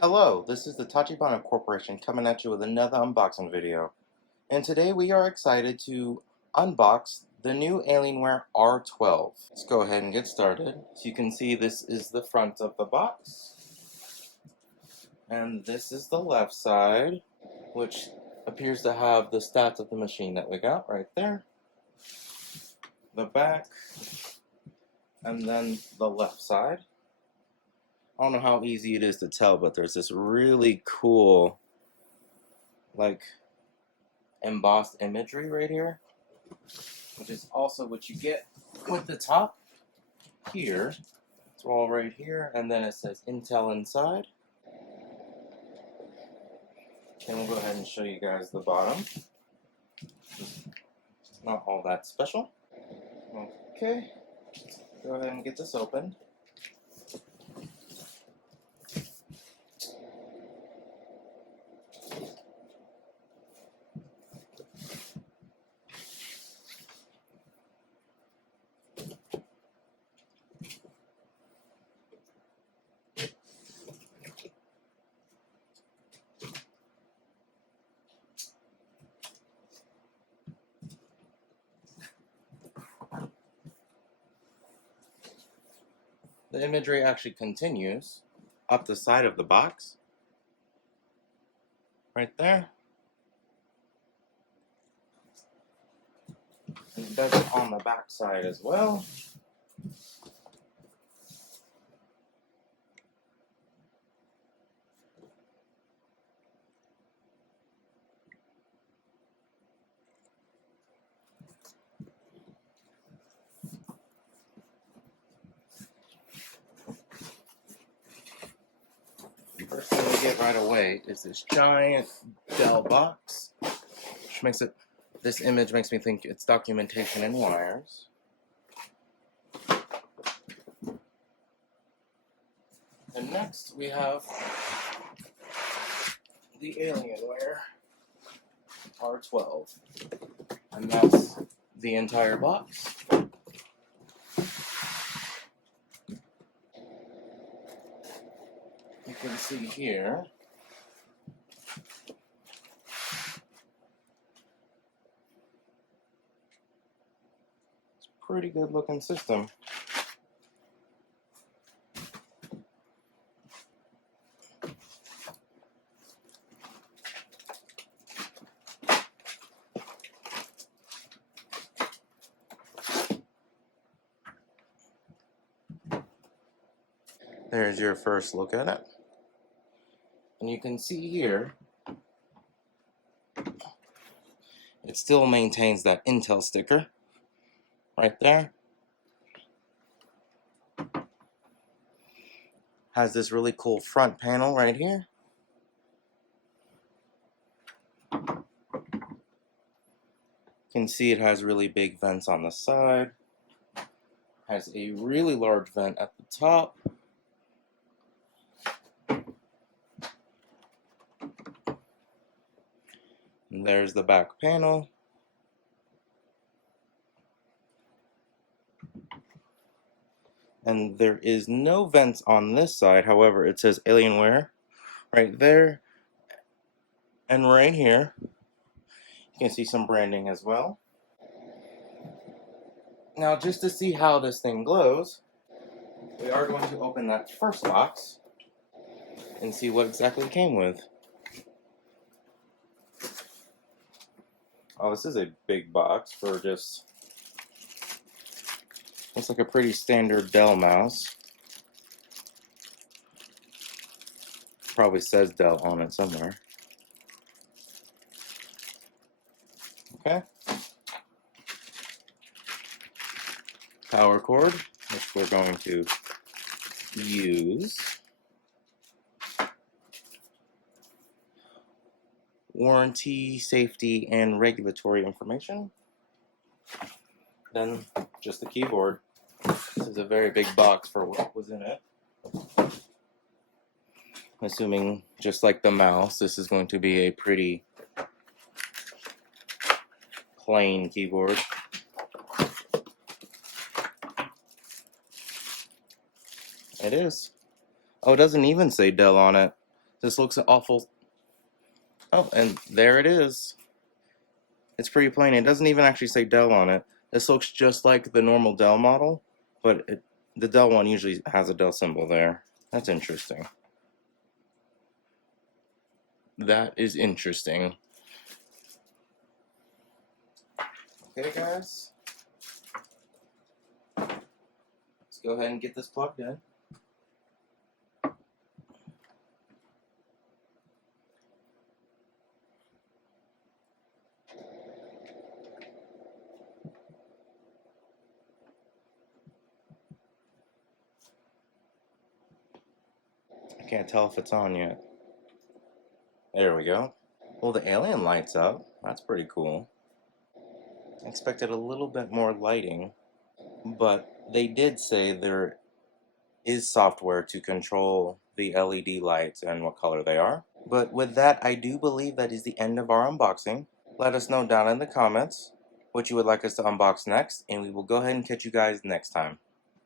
Hello, this is the Tachibana Corporation coming at you with another unboxing video. And today we are excited to unbox the new Alienware R12. Let's go ahead and get started. So you can see this is the front of the box. And this is the left side, which appears to have the stats of the machine that we got right there. The back, and then the left side. I don't know how easy it is to tell, but there's this really cool, like, embossed imagery right here, which is also what you get with the top here. It's all right here, and then it says Intel inside. And we'll go ahead and show you guys the bottom. It's not all that special. Okay, go ahead and get this opened. The imagery actually continues up the side of the box, right there. And it does it on the back side as well. First thing we get right away is this giant Dell box, which makes it, this image makes me think it's documentation and wires. And next we have the Alienware R12, and that's the entire box. You can see here it's a pretty good looking system. There's your first look at it. And you can see here, it still maintains that Intel sticker right there. Has this really cool front panel right here. You can see it has really big vents on the side. Has a really large vent at the top. And there's the back panel. And there is no vents on this side. However, it says Alienware right there and right here. You can see some branding as well. Now, just to see how this thing glows, we are going to open that first box and see what exactly it came with. Oh, this is a big box for just, looks like a pretty standard Dell mouse. Probably says Dell on it somewhere. Okay. Power cord, which we're going to use. Warranty, safety, and regulatory information. Then just the keyboard. This is a very big box for what was in it. Assuming, just like the mouse, this is going to be a pretty plain keyboard. It is. Oh, it doesn't even say Dell on it. This looks awful. Oh, and there it is. It's pretty plain. It doesn't even actually say Dell on it. This looks just like the normal Dell model, but the Dell one usually has a Dell symbol there. That's interesting. That is interesting. Okay, guys. Let's go ahead and get this plugged in. I can't tell if it's on yet. There we go. Well, the alien lights up. That's pretty cool. I expected a little bit more lighting, but they did say there is software to control the LED lights and what color they are. But with that, I do believe that is the end of our unboxing. Let us know down in the comments what you would like us to unbox next, and we will go ahead and catch you guys next time.